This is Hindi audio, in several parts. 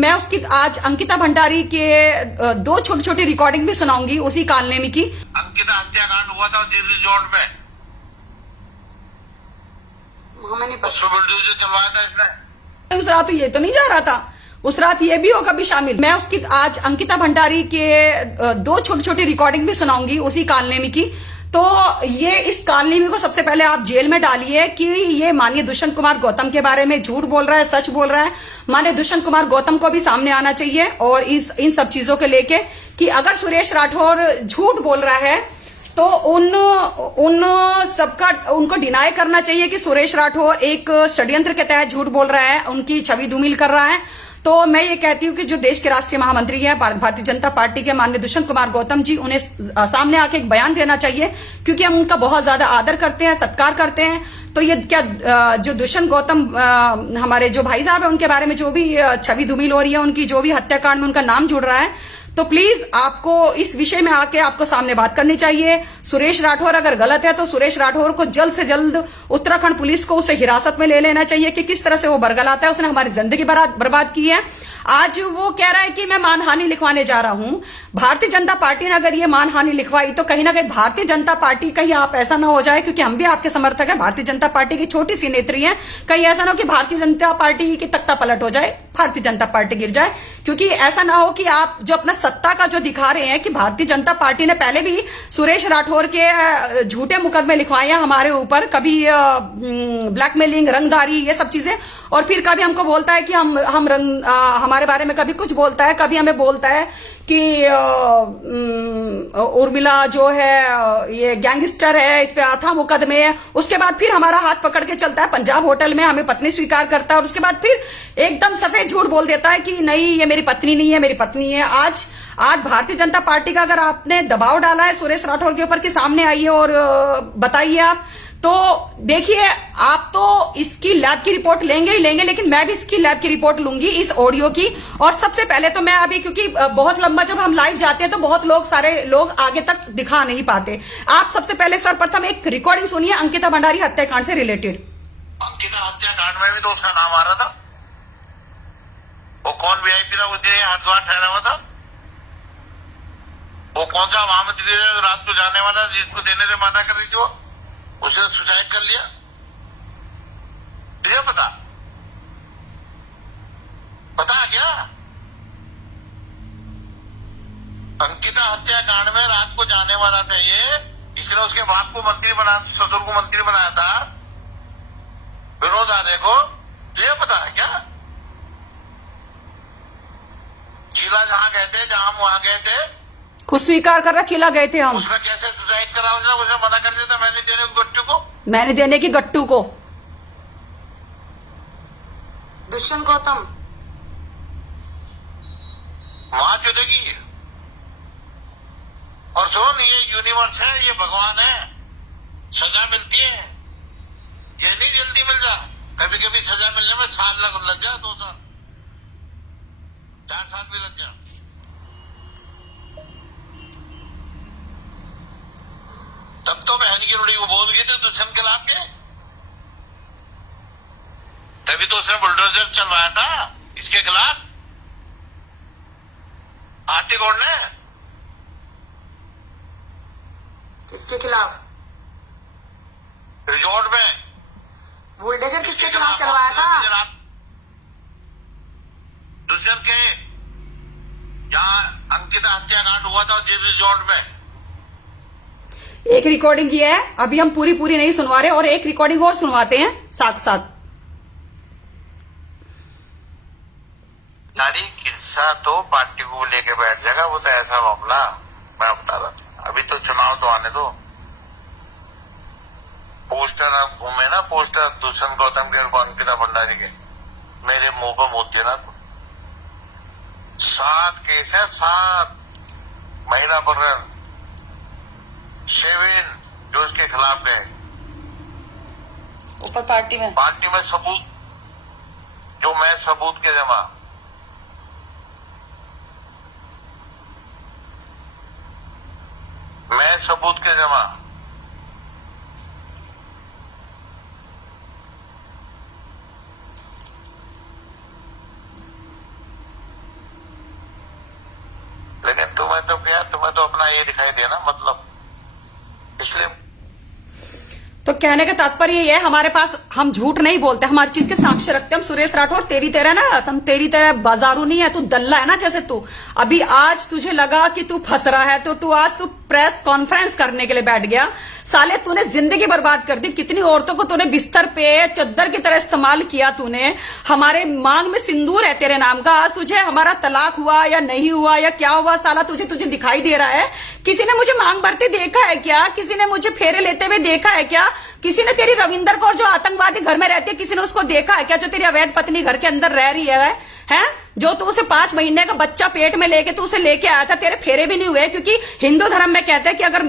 मैं उसकी आज अंकिता भंडारी के दो छोटी छोटी रिकॉर्डिंग भी सुनाऊंगी उसी कालनेमी की। अंकिता हत्याकांड हुआ था दिल्ली रिजॉर्ट में, हमें नहीं उसमें बुलडोजर चलवाया था इसने। उस रात ये तो नहीं जा रहा था, उस रात ये भी होगा भी शामिल। मैं उसकी आज अंकिता भंडारी के दो छोटी छोटी रिकॉर्डिंग भी सुनाऊंगी उसी कालनेमी की। तो ये इस कालनेमी को सबसे पहले आप जेल में डालिए कि ये माननीय दुष्यंत कुमार गौतम के बारे में झूठ बोल रहा है, सच बोल रहा है। माननीय दुष्यंत कुमार गौतम को भी सामने आना चाहिए और इन सब चीजों को लेके कि अगर सुरेश राठौर झूठ बोल रहा है तो उन सबका उनको डिनाई करना चाहिए कि सुरेश राठौर एक षड्यंत्र के तहत झूठ बोल रहा है, उनकी छवि धूमिल कर रहा है। तो मैं ये कहती हूँ कि जो देश के राष्ट्रीय महामंत्री हैं भारतीय जनता पार्टी के माननीय दुष्यंत कुमार गौतम जी, उन्हें सामने आके एक बयान देना चाहिए क्योंकि हम उनका बहुत ज्यादा आदर करते हैं, सत्कार करते हैं। तो ये क्या जो दुष्यंत गौतम हमारे जो भाई साहब है उनके बारे में जो भी छवि धूमिल हो रही है, उनकी जो भी हत्याकांड में उनका नाम जुड़ रहा है, तो प्लीज आपको इस विषय में आके आपको सामने बात करनी चाहिए। सुरेश राठौर अगर गलत है तो सुरेश राठौर को जल्द से जल्द उत्तराखंड पुलिस को उसे हिरासत में ले लेना चाहिए कि किस तरह से वो बरगलाता है, उसने हमारी जिंदगी बर्बाद की है। आज वो कह रहा है कि मैं मानहानि लिखवाने जा रहा हूं। भारतीय जनता पार्टी ने अगर ये मानहानि लिखवाई तो कहीं ना कहीं भारतीय जनता पार्टी, कहीं आप ऐसा ना हो जाए, क्योंकि हम भी आपके समर्थक हैं, भारतीय जनता पार्टी की छोटी सी नेत्री है, कहीं ऐसा ना हो कि भारतीय जनता पार्टी की तख्ता पलट हो जाए, भारतीय जनता पार्टी गिर जाए। क्योंकि ऐसा ना हो कि आप जो अपना सत्ता का जो दिखा रहे हैं कि भारतीय जनता पार्टी ने पहले भी सुरेश राठौर के झूठे मुकदमे लिखवाए हैं हमारे ऊपर, कभी ब्लैकमेलिंग, रंगदारी, ये सब चीजें, और फिर कभी हमको बोलता है कि हमारे बारे में कभी कुछ बोलता है, कभी हमें बोलता है कि उर्मिला जो है ये गैंगस्टर है, इस पे आथा मुकदमे है। उसके बाद फिर हमारा हाथ पकड़ के चलता है पंजाब होटल में, हमें पत्नी स्वीकार करता है और उसके बाद फिर एकदम सफेद झूठ बोल देता है कि नहीं ये मेरी पत्नी नहीं है, मेरी पत्नी है। आज भारतीय जनता पार्टी का अगर आपने दबाव डाला है सुरेश राठौर के ऊपर कि सामने आइए और बताइए आप, तो देखिए आप तो इसकी लैब की रिपोर्ट लेंगे ही लेंगे, लेकिन मैं भी इसकी लैब की रिपोर्ट लूंगी इस ऑडियो की। और सबसे पहले तो मैं अभी, क्योंकि बहुत लंबा जब हम लाइव जाते हैं तो बहुत लोग, सारे लोग आगे तक दिखा नहीं पाते, आप सबसे पहले सर्वप्रथम एक रिकॉर्डिंग सुनिए अंकिता भंडारी हत्याकांड से रिलेटेड। अंकिता हत्याकांड में भी तो उसका नाम आ रहा था। वो कौन वीआईपी था उस दिन हरिद्वार ठहरा हुआ था? वो कौन सा महामंत्री रात को जाने वाला जिसको देने से मना कर रही थी, वो उसने सुसाइड कर लिया? तुझे पता है क्या? अंकिता हत्याकांड में रात को जाने वाला था ये, इसने उसके बाप को मंत्री बना, ससुर को मंत्री बनाया था, विनोद आर्य को। तुझे पता है क्या? चीला जहां गए थे, जहां हम वहां गए थे, खुद स्वीकार कर रहा, चीला गए थे हम। उसने कैसे सुसाइड करा? उसने मना कर दिया था मैंने देने को गट्टू को, मैंने देने की गट्टू को। दुष्यंत गौतम वहां चुदेगी। और सुन, ये यूनिवर्स है, ये भगवान है, सजा मिलती है, ये नहीं जल्दी मिल जा। कभी कभी सजा मिलने में साल लग जा, 2 साल 4 साल भी लग जा। तब तो बहन की रुड़ी वो बोल गई थी दुष्यंत के खिलाफ के, तभी तो उसने बुलडोजर चलवाया था इसके खिलाफ, आरती गौड़ ने। किसके खिलाफ? रिजॉर्ट में बुलडोजर किसके खिलाफ चलवाया था? दुष्यंत के, जहां अंकिता हत्याकांड हुआ था जिस रिजॉर्ट में। एक रिकॉर्डिंग किया है, अभी हम पूरी नहीं सुनवा रहे, और एक रिकॉर्डिंग और सुनवाते हैं साथ साथ। सारी किस्सा तो पार्टी को लेके बैठ जाएगा, वो तो ऐसा मामला मैं बता रहा था। अभी तो चुनाव तो आने दो। पोस्टर अब घूमे ना, पोस्टर दुष्यंत गौतम के और अंकिता भंडारी के, मेरे मुंह पर मोती ना। 7 केस है, 7 महिला अपहरण, 7 जो उसके खिलाफ गए ऊपर पार्टी में सबूत, जो मैं सबूत के जमा, मैं सबूत के जमा। मतलब क्या, तुम्हें तो अपना ये दिखाई दे ना, मतलब इसलिए। तो कहने का तात्पर्य ये है, हमारे पास, हम झूठ नहीं बोलते, हमारी चीज के साक्ष्य रखते हम। सुरेश राठौर तेरी तरह ना, हम तेरी तरह बाजारू नहीं है, तू दल्ला है ना। जैसे तू अभी आज तुझे लगा कि तू फंस रहा है तो तू आज प्रेस कॉन्फ्रेंस करने के लिए बैठ गया। साले तूने जिंदगी बर्बाद कर दी। कितनी औरतों को तूने बिस्तर पे चद्दर की तरह इस्तेमाल किया तूने। हमारे मांग में सिंदूर है तेरे नाम का। आज तुझे हमारा तलाक हुआ या नहीं हुआ या क्या हुआ, साला तुझे दिखाई दे रहा है? किसी ने मुझे मांग भरते देखा है क्या? किसी ने मुझे फेरे लेते हुए देखा है क्या? किसी ने तेरी रविंदर कौर जो आतंकवादी घर में रहती है, किसी ने उसको देखा है क्या? जो तेरी अवैध पत्नी घर के अंदर रह रही है? जो तू उसे 5 महीने का बच्चा पेट में लेके तू उसे लेके आया था, तेरे फेरे भी नहीं हुए। क्योंकि हिंदू धर्म में कहते हैं कि अगर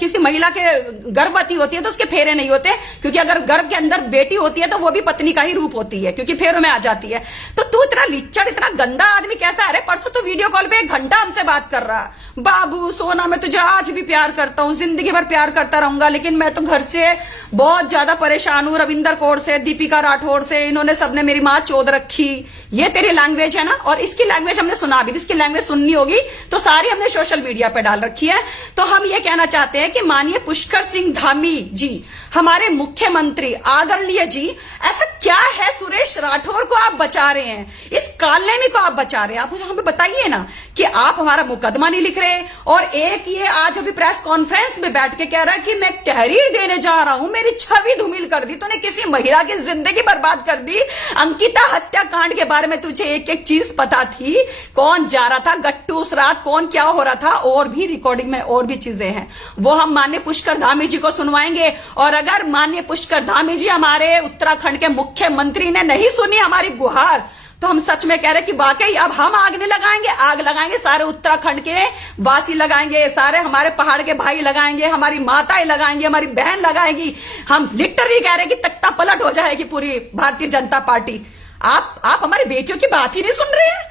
किसी महिला के गर्भवती होती है तो उसके फेरे नहीं होते, क्योंकि अगर गर्भ के अंदर बेटी होती है तो वो भी पत्नी का ही रूप होती है, क्योंकि फेरों में आ जाती है। तो तू इतना लिच्चड़, इतना गंदा आदमी कैसा है? परसों तो वीडियो कॉल पे 1 घंटा हमसे बात कर रहा। बाबू सोना, मैं तुझे आज भी प्यार करता हूं, जिंदगी भर प्यार करता रहूंगा, लेकिन मैं तो घर से बहुत ज्यादा परेशान हूं, रविंदर कौर से, दीपिका राठौर से, इन्होंने सबने मेरी मां चोद रखी। ये तेरी लैंग्वेज है ना? और इसकी लैंग्वेज हमने सुना भी, इसकी लैंग्वेज सुननी होगी तो सारी हमने सोशल मीडिया पे डाल रखी है। तो हम ये कहना चाहते हैं कि माननीय पुष्कर सिंह धामी जी, हमारे मुख्यमंत्री आदरणीय जी, ऐसा क्या है सुरेश राठौर को आप बचा रहे हैं, इस कालनेमी को आप बचा रहे हैं? आप मुझे हमें बताइए ना कि आप हमारा मुकदमा नहीं लिख रहे। और एक ये आज अभी प्रेस कॉन्फ्रेंस में बैठ के कह रहा है कि मैं तहरीर देने जा रहा हूं, मेरी छवि धूमिल कर दी। तूने किसी महिला की जिंदगी बर्बाद कर दी। अंकिता हत्याकांड के बारे में तुझे एक एक चीज पता थी, कौन जा रहा था गट्टू उस रात, कौन क्या हो रहा था, और भी रिकॉर्डिंग में और भी चीजें हैं, वो हम माननीय पुष्कर धामी जी को सुनवाएंगे। और अगर माननीय पुष्कर धामी जी, हमारे उत्तराखंड के मुख्यमंत्री, ने नहीं सुनी हमारी गुहार, तो हम सच में कह रहे कि वाकई अब हम आग नहीं लगाएंगे, आग लगाएंगे सारे उत्तराखंड के वासी लगाएंगे, सारे हमारे पहाड़ के भाई लगाएंगे, हमारी माताएं लगाएंगी, हमारी बहन लगाएंगी। हम लिटरली कह रहे कि तख्ता पलट हो जाएगी पूरी भारतीय जनता पार्टी। आप हमारी बेटियों की बात ही नहीं सुन रहे हैं।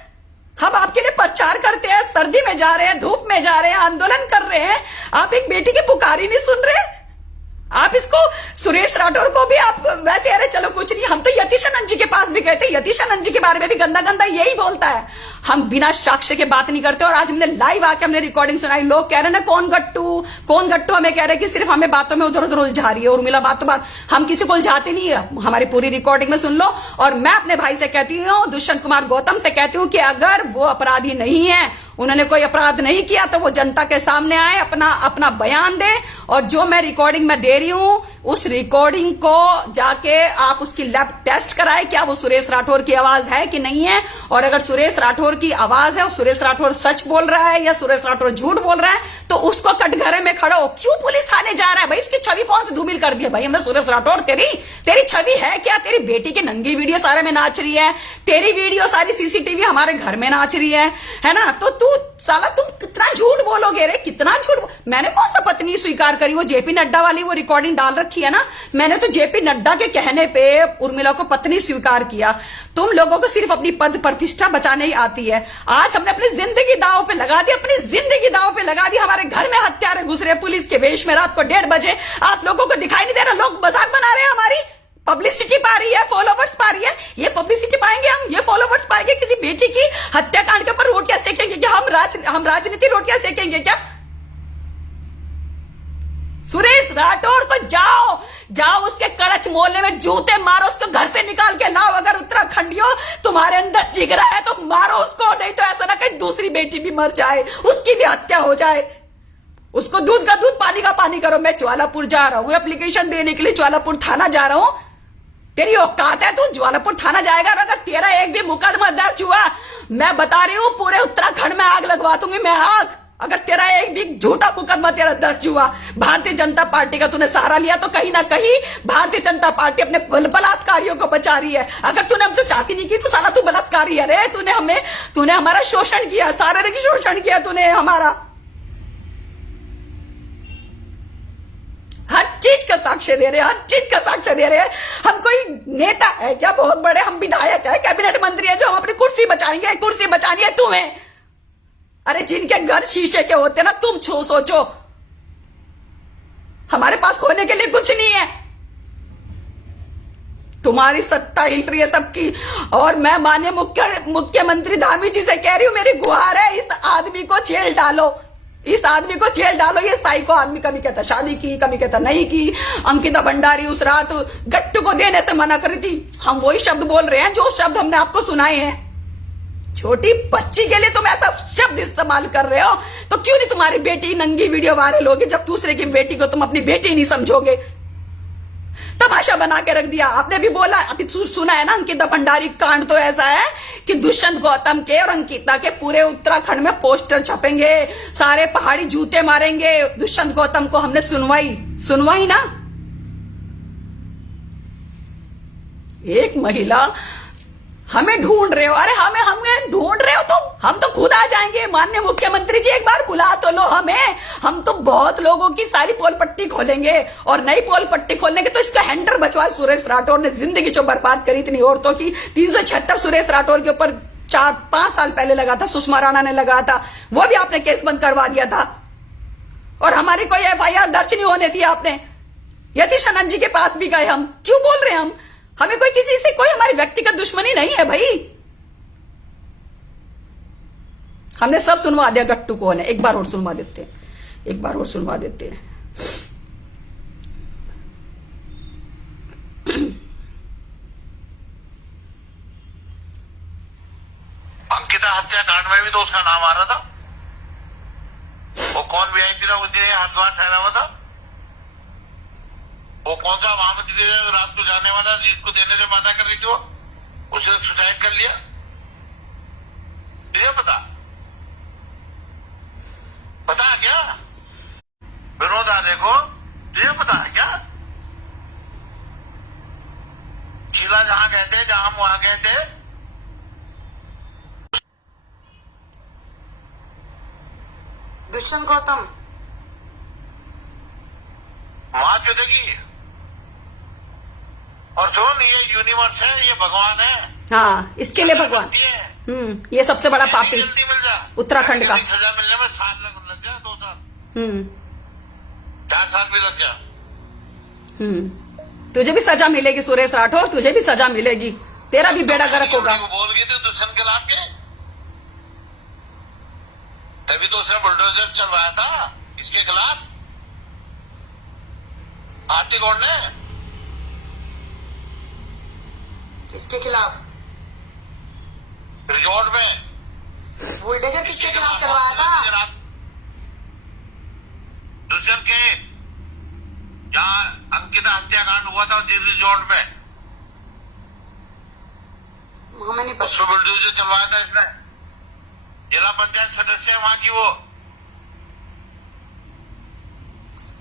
हम आपके लिए प्रचार करते हैं, सर्दी में जा रहे हैं, धूप में जा रहे हैं, आंदोलन कर रहे हैं, आप एक बेटी की पुकार ही नहीं सुन रहे। आप इसको, सुरेश राठौर को भी आप वैसे, अरे चलो कुछ नहीं, हम तो यतीशानंद जी के पास भी गए थे, यतीशानंद जी के बारे में भी गंदा गंदा यही बोलता है। हम बिना साक्ष्य के बात नहीं करते। और आज हमने लाइव आके हमने रिकॉर्डिंग सुनाई। लोग कह रहे हैं कौन गट्टू, हमें कह रहे हैं कि सिर्फ हमें बातों में उधर उधर उलझा रही है। उर्मिला बात, हम किसी को उलझाते नहीं है, हमारी पूरी रिकॉर्डिंग में सुन लो। और मैं अपने भाई से कहती हूँ, दुष्यंत कुमार गौतम से कहती हूँ कि अगर वो अपराधी नहीं है, उन्होंने कोई अपराध नहीं किया, तो वो जनता के सामने आए, अपना बयान दे। और जो मैं रिकॉर्डिंग में दे रही हूं, उस रिकॉर्डिंग को जाके आप उसकी लैब टेस्ट कराए, क्या वो सुरेश राठौर की आवाज है कि नहीं है। और अगर सुरेश राठौर की आवाज है और सुरेश राठौर सच बोल रहा है या सुरेश राठौर झूठ बोल रहा है, तो उसको कटघरे में खड़ा हो। क्यों पुलिस थाने जा रहा है भाई? उसकी छवि कौन सी धूमिल कर दी है भाई हमने? सुरेश राठौर, तेरी छवि है क्या? तेरी बेटी की नंगी वीडियो सारे में नाच रही है, तेरी वीडियो सारी सीसीटीवी हमारे घर में नाच रही है ना? तो तू साला, तुम कितना झूठ बोलोगे रे, कितना झूठ। मैंने कौन सा पत्नी स्वीकार करी? वो जेपी नड्डा वाली वो रिकॉर्डिंग डाल रखी है ना, मैंने तो जेपी नड्डा के कहने पे उर्मिला को पत्नी स्वीकार किया। तुम लोगों को सिर्फ अपनी पद प्रतिष्ठा बचाने ही आती है। आज हमने अपनी जिंदगी दांव पे लगा दी, अपनी जिंदगी दांव पे लगा दी। हमारे घर में हत्यारे घुस रहे पुलिस के वेश में रात को 1:30 बजे। आप लोगों को दिखाई नहीं दे रहा? लोग मजाक बना रहे हैं, हमारी पब्लिसिटी पा रही है, फॉलोवर्स पा रही है। ये पब्लिसिटी पाएंगे हम, ये फॉलोवर्स पाएंगे किसी बेटी की हत्याकांड के ऊपर रोटियां सेकेंगे क्या? हम राजनीति रोटियां सेकेंगे क्या? सुरेश राठौर को जाओ उसके कड़च मोहल्ले में जूते मारो, उसको घर से निकाल के लाओ। अगर उत्तराखंडियों तुम्हारे अंदर जिगरा है तो मारो उसको, नहीं तो ऐसा ना कहीं दूसरी बेटी भी मर जाए, उसकी भी हत्या हो जाए। उसको दूध का दूध, पानी का पानी करो। मैं ज्वालापुर जा रहा हूं एप्लीकेशन देने के लिए, ज्वालापुर थाना जा रहा हूं। तेरी औकात है, तू ज्वालापुर थाना जाएगा? और अगर तेरा एक भी मुकदमा दर्ज हुआ, मैं बता रही हूं पूरे उत्तराखंड में आग लगवा दूंगी मैं, आग। अगर तेरा एक भी झूठा मुकदमा तेरा दर्ज हुआ, भारतीय जनता पार्टी का तूने सहारा लिया, तो कहीं ना कहीं भारतीय जनता पार्टी अपने बलात्कारियों को बचा रही है। अगर तूने हमसे शादी नहीं की तो साला तू बलात्कारी है रे। तूने हमारा शोषण किया, शारीरिक शोषण किया तूने हमारा। हर चीज का साक्ष्य दे रहे हैं, हर चीज का साक्ष्य दे रहे हैं। हम कोई नेता है क्या बहुत बड़े? हम विधायक है, कैबिनेट मंत्री है, जो हम अपनी कुर्सी बचाएंगे? कुर्सी बचानी है तुम्हें? अरे जिनके घर शीशे के होते ना, तुम सोचो, हमारे पास खोने के लिए कुछ नहीं है। तुम्हारी सत्ता हिल रही है सबकी। और मैं माननीय मुख्यमंत्री धामी जी से कह रही हूं, मेरी गुहार है, इस आदमी को जेल डालो, इस आदमी को जेल डालो। ये साइको आदमी कभी कहता शादी की, कभी कहता नहीं की। अंकिता भंडारी उस रात गट्टू को देने से मना कर रही थी। हम वही शब्द बोल रहे हैं जो शब्द हमने आपको सुनाए हैं। छोटी बच्ची के लिए तुम ऐसा शब्द इस्तेमाल कर रहे हो, तो क्यों नहीं तुम्हारी बेटी नंगी वीडियो वायरल होगी, जब दूसरे की बेटी को तुम अपनी बेटी नहीं समझोगे। तमाशा बना के रख दिया। आपने भी बोला, अभी सुना है ना, अंकिता भंडारी कांड तो ऐसा है कि दुष्यंत गौतम के और अंकिता के पूरे उत्तराखंड में पोस्टर छपेंगे, सारे पहाड़ी जूते मारेंगे। दुष्यंत गौतम को हमने सुनवाई ना। एक महिला हमें ढूंढ रहे हो, अरे हमें ढूंढ रहे हो तुम, हम तो खुद आ जाएंगे। माननीय मुख्यमंत्री जी एक बार बुला तो लो हमें, हम तो बहुत लोगों की सारी पोल पट्टी खोलेंगे। और नई पोल पट्टी खोलने के तो इसका हैंडर बचवा। सुरेश राठौर ने जिंदगी जो बर्बाद करी इतनी औरतों की। 376 सुरेश राठौर के ऊपर 4-5 साल पहले लगा था, सुषमा राणा ने लगा था, वो भी आपने केस बंद करवा दिया था। और हमारी कोई FIR दर्ज नहीं होने दी आपने। यतीश आनंद जी के पास भी गए हम। क्यों बोल रहे हैं हमें कोई किसी से कोई हमारी व्यक्तिगत दुश्मनी नहीं है भाई। हमने सब सुनवा दिया गट्टू को ने। एक बार और सुनवा देते हैं, एक बार और सुनवा देते हैं। अंकिता हत्याकांड में भी तो उसका नाम आ रहा था। वो कौन VIP था, मुझे हरिद्वार ठहरा हुआ था। वो कौन सा मोहम्मद रात को जाने वाला जिसको देने से मना कर रही थी, वो उसे सुसाइड कर लिया। तुझे पता है क्या विनोद आदे को? तुझे पता है क्या? शीला जहां गए थे, जहां हम वहां गए थे, दुष्यंत गौतम वहां चुदेगी। और सुन, ये यूनिवर्स है, ये भगवान है। हाँ, इसके लिए भगवान। ये सबसे बड़ा पापी जल्दी मिल जा उत्तराखंड का। सजा मिलने में 7 लग जा, 2 साल 4 साल भी लग जा। तुझे भी सजा मिलेगी सुरेश राठौर, तुझे भी सजा मिलेगी। तेरा भी बेड़ा गर्क होगा। बोल गए थे दुष्यंत के खिलाफ के, तभी तो उसने बुलडोजर चलवाया था इसके खिलाफ, आर्थिक गौड़ ने। किसके खिलाफ? रिजॉर्ट में बुलडोजर किसके खिलाफ चलवाया था? दुष्यंत के जहां अंकिता हत्याकांड हुआ था रिजॉर्ट में, हमें नहीं पता। उसमें बुलडोजर चलवाया था इसने। जिला पंचायत सदस्य है वहां की वो।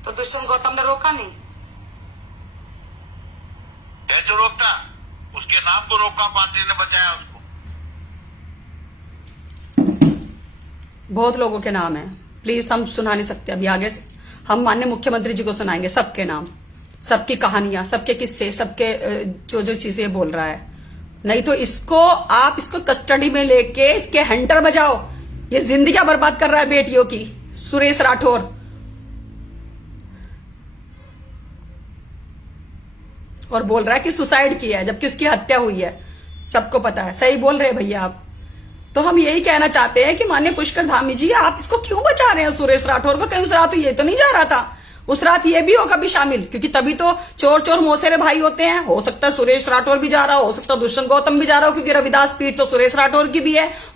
तो दुष्यंत गौतम ने रोका नहीं? कैसे रोकता? उसके नाम को रोका, पार्टी ने बचाया उसको। बहुत लोगों के नाम है, प्लीज हम सुना नहीं सकते अभी। आगे से हम माननीय मुख्यमंत्री जी को सुनाएंगे सबके नाम, सबकी कहानियां, सबके किस्से, सबके जो जो चीजें बोल रहा है। नहीं तो आप इसको कस्टडी में लेके इसके हैंडर बजाओ। ये जिंदगियां बर्बाद कर रहा है बेटियों की, सुरेश राठौर। और बोल रहा है कि सुसाइड किया है, जबकि उसकी हत्या हुई है। सबको पता है, सही बोल रहे हैं भैया आप। तो हम यही कहना चाहते हैं कि माननीय पुष्कर धामी जी, आप इसको क्यों बचा रहे हैं सुरेश राठौर को? कहीं उस रात ये तो नहीं जा रहा था, उस रात ये भी होगा भी शामिल, क्योंकि तभी तो चोर चोर मौसेरे भाई होते हैं। हो सकता है सुरेश राठौर भी जा रहा हो सकता है दुष्यंत गौतम भी जा रहा हो, क्योंकि रविदास पीठ तो सुरेश राठौर की भी है।